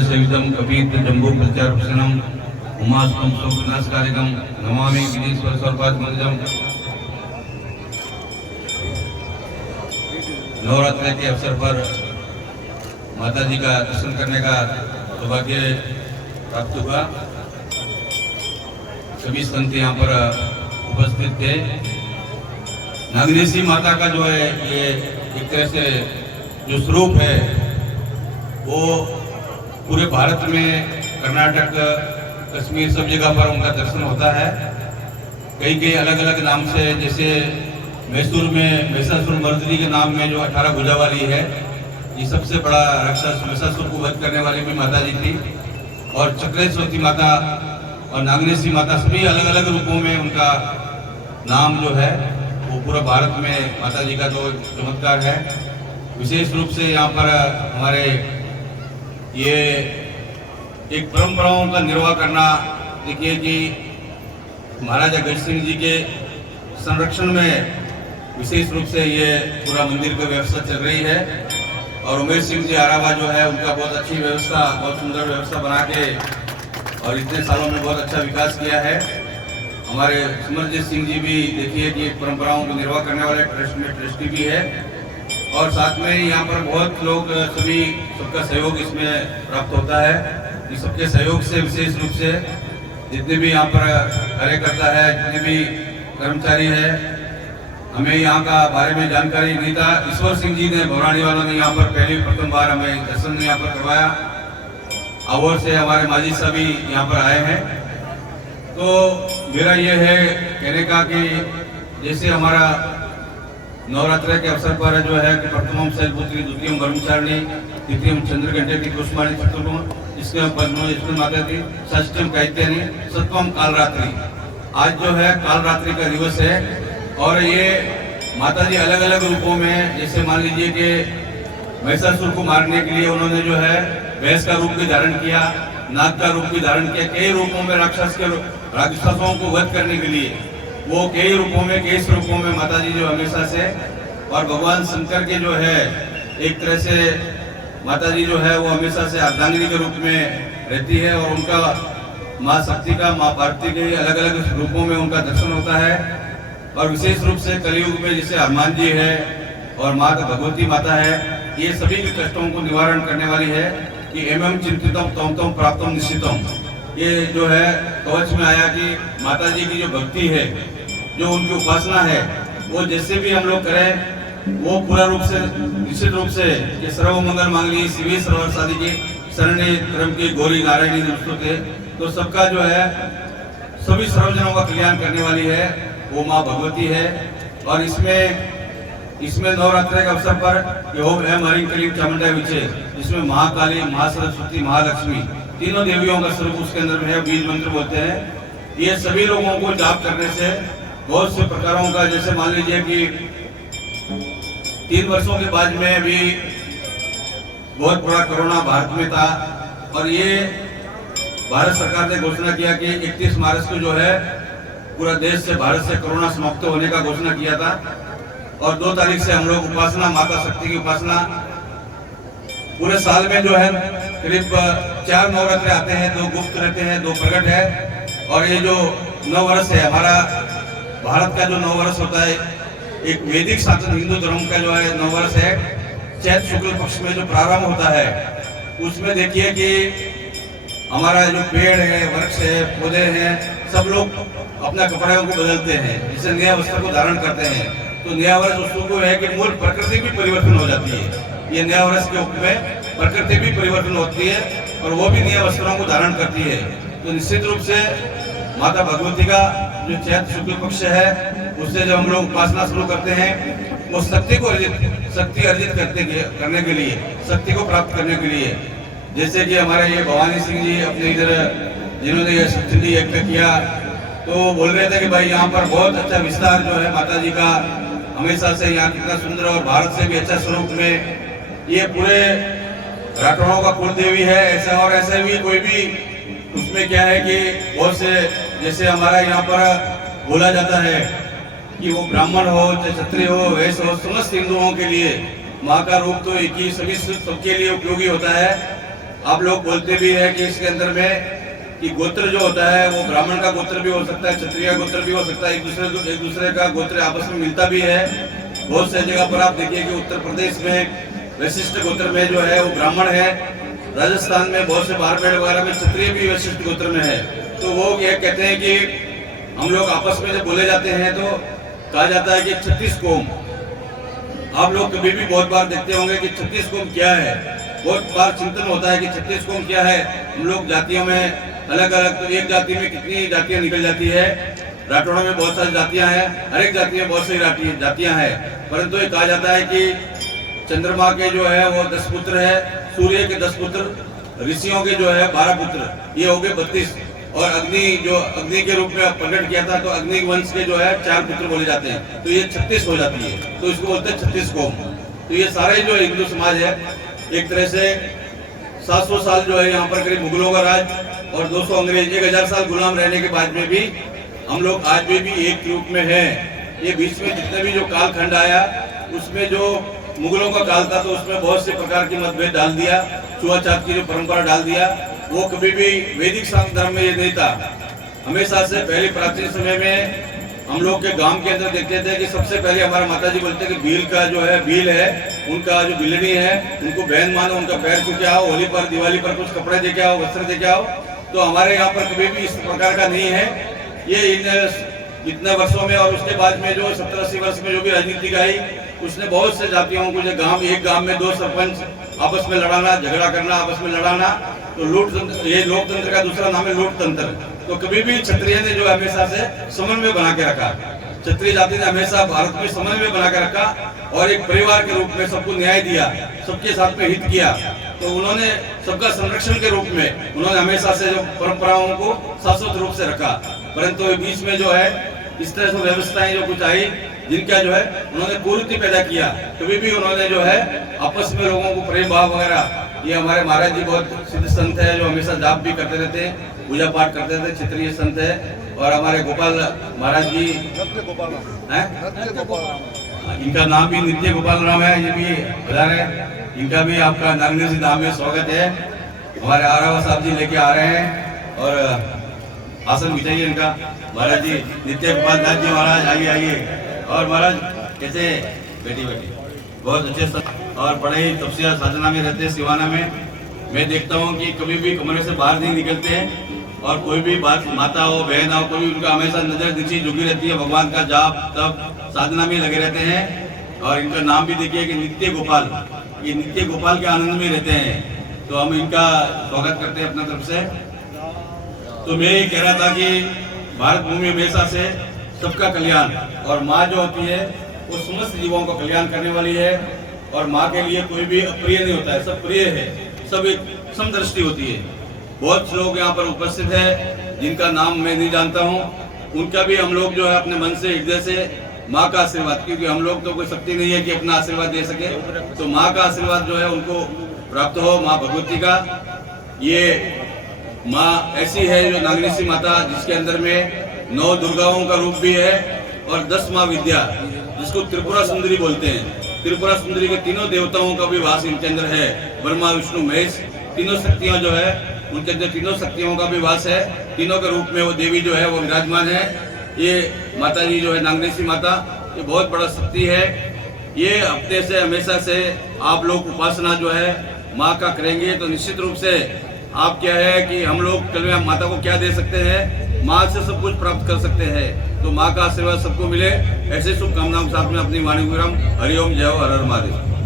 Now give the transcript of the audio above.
सेवितम कपीत जम्बू प्रचार प्रसन्नम उमास्तम सुविनाश कार्यक्रम नमामि गिरीश्वर सर्वाद मंगलम। नवरात्र के अवसर पर माता जी का दर्शन करने का सौभाग्य प्राप्त हुआ। सभी संत यहाँ पर उपस्थित थे। नागनेशी माता का जो है ये एक तरह से जो स्वरूप है वो पूरे भारत में कर्नाटक कश्मीर सब जगह पर उनका दर्शन होता है। कई अलग अलग नाम से, जैसे मैसूर में महिषासुर मर्दिनी के नाम में जो 18 भुजा वाली है, ये सबसे बड़ा राक्षस महिषासुर को वध करने वाली भी माता जी थी। और चक्रेश्वती माता और नागनेशी माता सभी अलग अलग रूपों में उनका नाम जो है वो पूरा भारत में माता जी का तो चमत्कार है। विशेष रूप से यहाँ पर हमारे ये एक परंपराओं का निर्वाह करना, देखिए कि महाराजा गज सिंह जी के संरक्षण में विशेष रूप से ये पूरा मंदिर की व्यवस्था चल रही है। और उमेश सिंह जी आरावा जो है उनका बहुत अच्छी व्यवस्था, बहुत सुंदर व्यवस्था बना के और इतने सालों में बहुत अच्छा विकास किया है। हमारे सिमरजीत सिंह जी भी देखिए कि परंपराओं को निर्वाह करने वाले ट्रस्ट में ट्रस्टी भी है। और साथ में यहाँ पर बहुत लोग, सभी सबका सहयोग इसमें प्राप्त होता है। इस सबके सहयोग से विशेष रूप से जितने भी यहाँ पर कार्यकर्ता है, जितने भी कर्मचारी है, हमें यहाँ का बारे में जानकारी नहीं था। ईश्वर सिंह जी ने, भवानी वालों ने यहाँ पर प्रथम बार हमें दर्शन यहाँ पर करवाया। अवोर से हमारे माजी साहब भी यहाँ पर आए हैं। तो मेरा ये है कहने का कि जैसे हमारा नवरात्र के अवसर पर जो है कि प्रथमम शैलपुत्री, द्वितीयम ब्रह्मचारिणी, तृतीयम चंद्रघंटे की कुष्माणी, चतुर्थम इसके पद्म माता थी, षष्ठम कैत्यनी, सप्तम कालरात्रि। आज जो है कालरात्रि का दिवस है। और ये माता जी अलग अलग रूपों में, जैसे मान लीजिए कि महिषासुर को मारने के लिए उन्होंने जो है भैंस का रूप भी धारण किया, नाग का रूप भी धारण किया। कई रूपों में राक्षसों को वध करने के लिए वो कई रूपों में, कई स्वरूपों में माता जी जो हमेशा से, और भगवान शंकर के जो है एक तरह से माता जी जो है वो हमेशा से अर्धांगिनी के रूप में रहती है। और उनका माँ शक्ति का, माँ पार्वती के अलग अलग रूपों में उनका दर्शन होता है। और विशेष रूप से कलयुग में जैसे हनुमान जी है और माँ भगवती माता है, ये सभी के कष्टों को निवारण करने वाली है कि एवं चिंतितम तम तम प्राप्तम निश्चितम। ये जो है कवच में आया कि माता जी की जो भक्ति है, जो उनकी उपासना है, वो जैसे भी हम लोग करें वो पूरा रूप से, निश्चित रूप से ये सर्व मंगल मांगली शिवे सर्वर शादी की शरण्य क्रम की गौरी नारायणी नमस्तुते। तो सबका जो है सभी सर्वजनों का कल्याण करने वाली है वो माँ भगवती है। और इसमें नवरात्र के अवसर पर ओम एम हरिं कलीम चामुंडा विचे, जिसमें महाकाली, महासरस्वती, महालक्ष्मी तीनों देवियों का स्वरूप उसके अंदर में है। बीज मंत्र बोलते हैं। ये सभी लोगों को जाप करने से बहुत से प्रकारों का, जैसे मान लीजिए कि 3 वर्षों के बाद में भी बहुत बड़ा कोरोना भारत में था और ये भारत सरकार ने घोषणा किया कि 31 मार्च को जो है पूरा देश से, भारत से कोरोना समाप्त होने का घोषणा किया था। और 2 तारीख से हम लोग उपासना, माता शक्ति की उपासना पूरे साल में जो है करीब 4 नवरात्र आते हैं, 2 गुप्त रहते हैं, 2 प्रकट है। और ये जो नववर्ष है हमारा भारत का, जो नववर्ष होता है एक वैदिक शासन हिंदू धर्म का जो है नववर्ष है, चैत शुक्ल पक्ष में जो प्रारंभ होता है, उसमें देखिए कि हमारा जो पेड़ है, वृक्ष है, पौधे हैं, सब लोग अपना कपड़ों को बदलते हैं, जैसे नया वस्त्र को धारण करते हैं। तो नया वर्ष उसको है कि मूल प्रकृति भी परिवर्तन हो जाती है। ये नया वर्ष के रूप में प्रकृति भी परिवर्तन होती है और वो भी नए वस्त्रों को धारण करती है। तो निश्चित रूप से माता भगवती का जो चैत्र शुक्ल पक्ष है, उससे जब हम लोग उपासना शुरू करते हैं, वो शक्ति अर्जित करने के लिए, शक्ति को प्राप्त करने के लिए, जैसे कि हमारे ये भवानी सिंह जी अपने इधर जिन्होंने ये सप्तशती यज्ञ किया, तो बोल रहे थे कि भाई यहाँ पर बहुत अच्छा विस्तार जो है माता जी का हमेशा से, यहाँ कितना सुंदर और भारत से भी अच्छा स्वरूप में ये पूरे राठौड़ों का कुल देवी है। ऐसा और ऐसे भी कोई भी उसमें क्या है कि बहुत से, जैसे हमारा यहाँ पर बोला जाता है कि वो ब्राह्मण हो, चाहे क्षत्रिय हो, वैश्य हो, समस्त हिंदुओं के लिए माँ का रूप तो एक ही, सभी सबके लिए उपयोगी होता है। आप लोग बोलते भी है कि इसके अंदर में कि गोत्र जो होता है वो ब्राह्मण का गोत्र भी हो सकता है, क्षत्रिय का गोत्र भी हो सकता है, एक दूसरे का गोत्र आपस में मिलता भी है। बहुत से जगह पर आप देखिए कि उत्तर प्रदेश में वैशिष्ट गोत्र में जो है वो ब्राह्मण है, राजस्थान में बहुत से बारपेड़ वगैरह में क्षत्रिय भी वैशिष्ट गोत्र में है। तो वो ये कहते हैं कि हम लोग आपस में जब बोले जाते हैं तो कहा जाता है कि 36 कोम। आप लोग कभी भी बहुत बार देखते होंगे कि 36 कोम क्या है, बहुत बार चिंतन होता है कि 36 कोम क्या है। हम लोग जातियों में अलग अलग, तो एक जाति में कितनी जातियां निकल जाती है, राठौड़ों में बहुत सारी जातियां हैं, हर एक जाति में बहुत सारी जातियां हैं। परंतु ये कहा जाता है कि चंद्रमा के जो है वो 10 पुत्र है, सूर्य के 10 पुत्र, ऋषियों के जो है 12 पुत्र, ये हो गए 32। और अग्नि के रूप में प्रकट किया था तो अग्नि वंश के जो है 4 पुत्र बोले जाते हैं, तो ये 36 हो जाती है, तो इसको बोलते हैं 36 कोम। तो ये सारे जो हिंदू समाज है, एक तरह से 700 साल जो है यहाँ पर करीब मुगलों का राज और 200 अंग्रेज, 1000 साल गुलाम रहने के बाद में भी हम लोग आज भी एक रूप में हैं। ये बीच में जितने भी जो कालखंड आया उसमें जो मुगलों का काल था तो उसमें बहुत से प्रकार की मतभेद डाल दिया, छुआछूत की जो परंपरा डाल दिया, वो कभी भी वैदिक शाक्त धर्म में ये नहीं था। हमेशा से पहले प्राचीन समय में हम लोग के गांव के अंदर देखते थे कि सबसे पहले हमारे माता जी बोलते कि भील है उनका जो बिलनी है उनको बहन मानो, उनका पैर छू के आओ, होली पर दिवाली पर कुछ कपड़े दे के आओ, वस्त्र दे के आओ। तो हमारे यहाँ पर कभी भी इस प्रकार का नहीं है। ये इतने वर्षों में और उसके बाद में जो 70-80 वर्ष में जो भी राजनीति आई उसने बहुत से जातियों को जो एक गांव में 2 सरपंच आपस में लड़ाना, झगड़ा करना, आपस में लड़ाना, तो लूट तंत्र, ये लोकतंत्र का दूसरा नाम है लूट तंत्र। तो कभी भी क्षत्रिय ने जो हमेशा से समन्वय बना के रखा, क्षत्रिय जाति ने हमेशा भारत में समन्वय बना के रखा और एक परिवार के रूप में सबको न्याय दिया, सबके साथ में हित किया। तो उन्होंने सबका संरक्षण के रूप में उन्होंने हमेशा से जो परंपराओं को शाश्वत रूप से रखा। परंतु बीच में जो है इस तरह से व्यवस्थाएं जो कुछ आई जिनका जो है उन्होंने कुरीति पैदा किया। कभी भी उन्होंने जो है आपस में लोगों को प्रेम भाव वगैरह, ये हमारे महाराज जी बहुत सिद्ध संत है जो हमेशा जाप भी करते रहते हैं, पूजा पाठ करते रहते, क्षेत्रीय संत है। और हमारे गोपाल महाराज जी हैं, इनका नाम भी नित्य गोपाल राम है, ये भी बता रहे, इनका भी आपका नागनेश धाम में स्वागत है। हमारे आरावा साहब जी लेके आ रहे हैं और आसन बिछाइए इनका। महाराज जी नित्य गोपाल दास जी महाराज आइए। और महाराज कैसे बेटी बहुत अच्छे और बड़े ही तपस्या साधना में रहते हैं सिवाना में। मैं देखता हूँ कि कभी भी कमरे से बाहर नहीं निकलते हैं और कोई भी बात माता हो बहन हो कोई, उनका हमेशा नजर नीचे झुकी रहती है, भगवान का जाप तप साधना में लगे रहते हैं। और इनका नाम भी देखिए कि नित्य गोपाल, ये नित्य गोपाल के आनंद में रहते हैं। तो हम इनका स्वागत करते हैं अपना तरफ से। तो मैं ये कह रहा था कि भारत भूमि हमेशा से सबका कल्याण, और माँ जो होती है वो समस्त जीवों का कल्याण करने वाली है। और माँ के लिए कोई भी अप्रिय नहीं होता है, सब प्रिय है, सब एक समदृष्टि होती है। बहुत लोग यहाँ पर उपस्थित है जिनका नाम मैं नहीं जानता हूँ, उनका भी हम लोग जो है अपने मन से हृदय से माँ का आशीर्वाद, क्योंकि हम लोग तो कोई शक्ति नहीं है कि अपना आशीर्वाद दे सके, तो माँ का आशीर्वाद जो है उनको प्राप्त हो, माँ भगवती का। ये माँ ऐसी है जो नागनेशी माता, जिसके अंदर में 9 दुर्गाओं का रूप भी है और 10 माँ विद्या, जिसको त्रिपुरा सुंदरी बोलते हैं। त्रिपुरा सुंदरी के तीनों देवताओं का भी वास इनके अंदर है, ब्रह्मा विष्णु महेश, तीनों शक्तियां जो है उनके अंदर तीनों शक्तियों का भी वास है। तीनों के रूप में वो देवी जो है वो विराजमान है। ये माता जी जो है नागनेशी माता, ये बहुत बड़ा शक्ति है। ये हफ्ते से हमेशा से आप लोग उपासना जो है माँ का करेंगे तो निश्चित रूप से आप क्या है कि हम लोग कल में माता को क्या दे सकते हैं, माँ से सब कुछ प्राप्त कर सकते हैं। तो माँ का आशीर्वाद सबको मिले, ऐसे शुभकामनाओं के साथ में अपनी वाणी विराम। हरिओम, जय हो, हर हर महादेव।